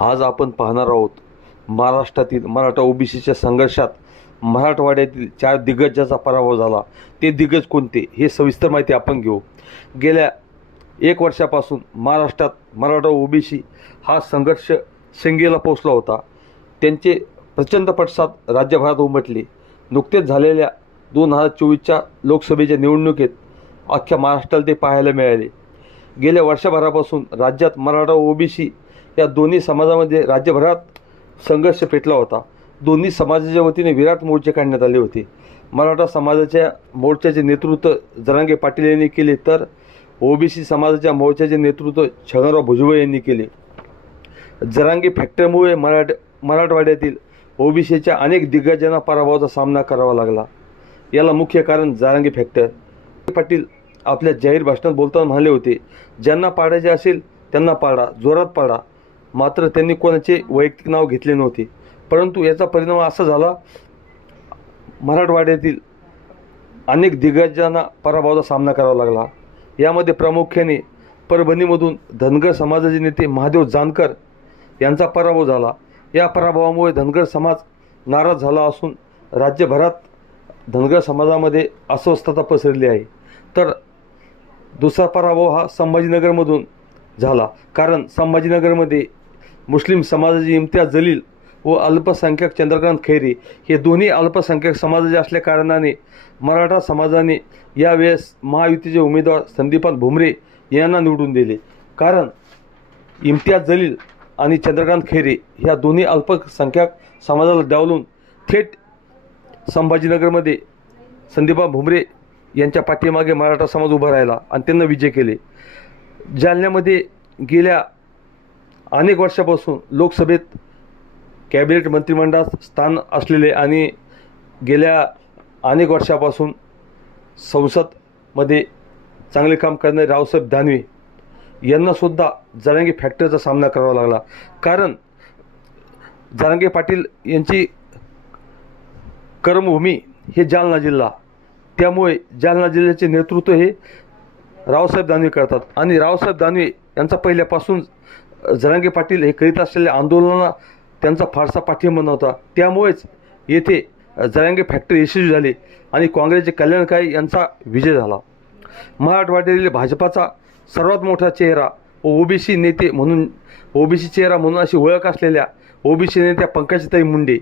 आज आपण पाहणार आहोत महाराष्ट्रातील मराठा ओबीसीच्या संघर्षात मराठवाड्यातील चार दिग्गजाचा पराभव झाला. ते दिग्गज कोणते? हे सविस्तर माहिती आपण घेऊ. गेल्या एक वर्षापासून महाराष्ट्रात मराठा ओबीसी हा संघर्ष शेंगेला पोचला होता. त्यांचे प्रचंड पडसाद राज्यभरात उमटले. नुकतेच झालेल्या दोन हजार चोवीसच्या लोकसभेच्या निवडणुकीत अख्ख्या महाराष्ट्राला ते पाहायला मिळाले. गेल्या वर्षभरापासून राज्यात मराठा ओबीसी या दोन्ही समाजामध्ये राज्यभरात संघर्ष पेटला होता. दोन्ही समाजाच्या वतीने विराट मोर्चे काढण्यात आले होते. मराठा समाजाच्या मोर्चाचे नेतृत्व जरांगे पाटील यांनी केले तर ओबीसी समाजाच्या मोर्चाचे नेतृत्व छगनराव भुजबळ यांनी केले. जरांगे फॅक्टरमुळे मराठ मराठवाड्यातील ओबीसीच्या अनेक दिग्गजांना पराभवाचा सामना करावा लागला. याला मुख्य कारण जारांगे फॅक्टर. पाटील आपल्या जाहीर भाषणात बोलताना म्हणाले होते ज्यांना पाडायचे असेल त्यांना पाडा जोरात पाडा. मात्र त्यांनी कोणाचे वैयक्तिक नाव घेतले नव्हते. परंतु याचा परिणाम असा झाला मराठवाड्यातील अनेक दिग्गजांना पराभवाचा सामना करावा लागला. यामध्ये प्रामुख्याने परभणीमधून धनगर समाजाचे नेते महादेव जानकर यांचा पराभव झाला. या पराभवामुळे धनगर समाज नाराज झाला असून राज्यभरात धनगर समाजामध्ये अस्वस्थता पसरली आहे. तर दुसरा पराभव हा संभाजीनगरमधून झाला. कारण संभाजीनगरमध्ये मुस्लिम समाजाचे इम्तियाज जलील व अल्पसंख्याक चंद्रकांत खैरे हे दोन्ही अल्पसंख्याक समाजाचे असल्या कारणाने मराठा समाजाने यावेळेस महायुतीचे उमेदवार संदीपान भुमरे यांना निवडून दिले. कारण इम्तियाज जलील आणि चंद्रकांत खैरे ह्या दोन्ही अल्पसंख्याक समाजाला डावलून थेट संभाजीनगरमध्ये संदीपा भुमरे यांच्या पाठीमागे मराठा समाज उभा राहिला आणि त्यांना विजय केले. जालन्यामध्ये गेल्या अनेक वर्षापासून लोकसभेत कॅबिनेट मंत्रिमंडळात स्थान असलेले आणि गेल्या अनेक वर्षापासून संसदमध्ये चांगले काम करणारे रावसाहेब दानवे यांनासुद्धा जरांगे फॅक्टरीचा सामना करावा लागला. कारण जरांगे पाटील यांची कर्मभूमी हे जालना जिल्हा. त्यामुळे जालना जिल्ह्याचे नेतृत्व हे रावसाहेब दानवे करतात. आणि रावसाहेब दानवे यांचा पहिल्यापासून जरांगे पाटील हे करीत असलेल्या आंदोलनाला त्यांचा फारसा पाठिंबा नव्हता. त्यामुळेच येथे जरांगे फॅक्टरी यशस्वी झाले आणि काँग्रेसचे कल्याणकारी यांचा विजय झाला. मराठवाड्यातील भाजपाचा सर्वात मोठा चेहरा व ओबीसी नेते म्हणून ओबीसी चेहरा म्हणून अशी ओळख असलेल्या ओबीसी नेत्या पंकजताई मुंडे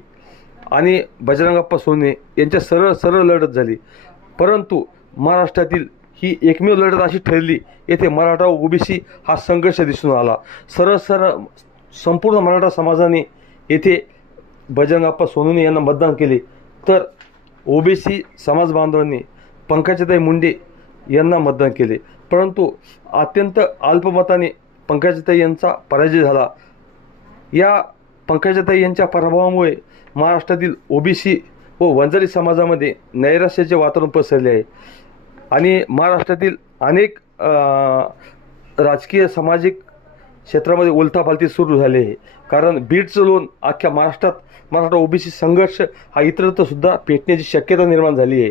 आणि बजरंगप्पा सोने यांच्या सरळ सरळ लढत झाली. परंतु महाराष्ट्रातील ही एकमेव लढत अशी ठरली. येथे मराठा व ओबीसी हा संघर्ष दिसून आला. सरळ सरळ संपूर्ण मराठा समाजाने येथे बजरंगाप्पा सोनूने यांना मतदान केले. तर ओबीसी समाज बांधवांनी पंकजाताई मुंडे यांना मतदान केले. परंतु अत्यंत अल्पमताने पंकजाताई यांचा पराजय झाला. या पंकजाताई यांच्या पराभवामुळे महाराष्ट्रातील ओबीसी व वंजारी समाजामध्ये नैराश्याचे वातावरण पसरले आहे. आणि महाराष्ट्रातील अनेक राजकीय सामाजिक क्षेत्रामध्ये उलथापालथी सुरू झाली आहे. कारण बीडचं लोन अख्ख्या महाराष्ट्रात मराठा ओबीसी संघर्ष हा इतरत्र सुद्धा पेटण्याची शक्यता निर्माण झाली आहे.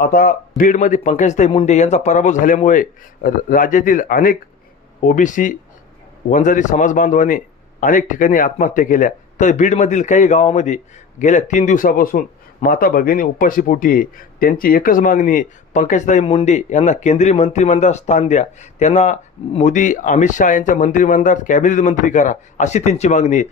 आता बीडमध्ये पंकजताई मुंडे यांचा पराभव झाल्यामुळे राज्यातील अनेक ओबीसी वंजारी समाजबांधवांनी अनेक ठिकाणी आत्महत्या केल्या. तर बीडमधील काही गावामध्ये गेल्या तीन दिवसापासून माता भगिनी उपाशीपोटी आहे त्यांची एकच मागणी पंकजताई मुंडे यांना केंद्रीय मंत्रिमंडळात स्थान द्या. त्यांना मोदी अमित शहा यांच्या मंत्रिमंडळात कॅबिनेट मंत्री करा अशी त्यांची मागणी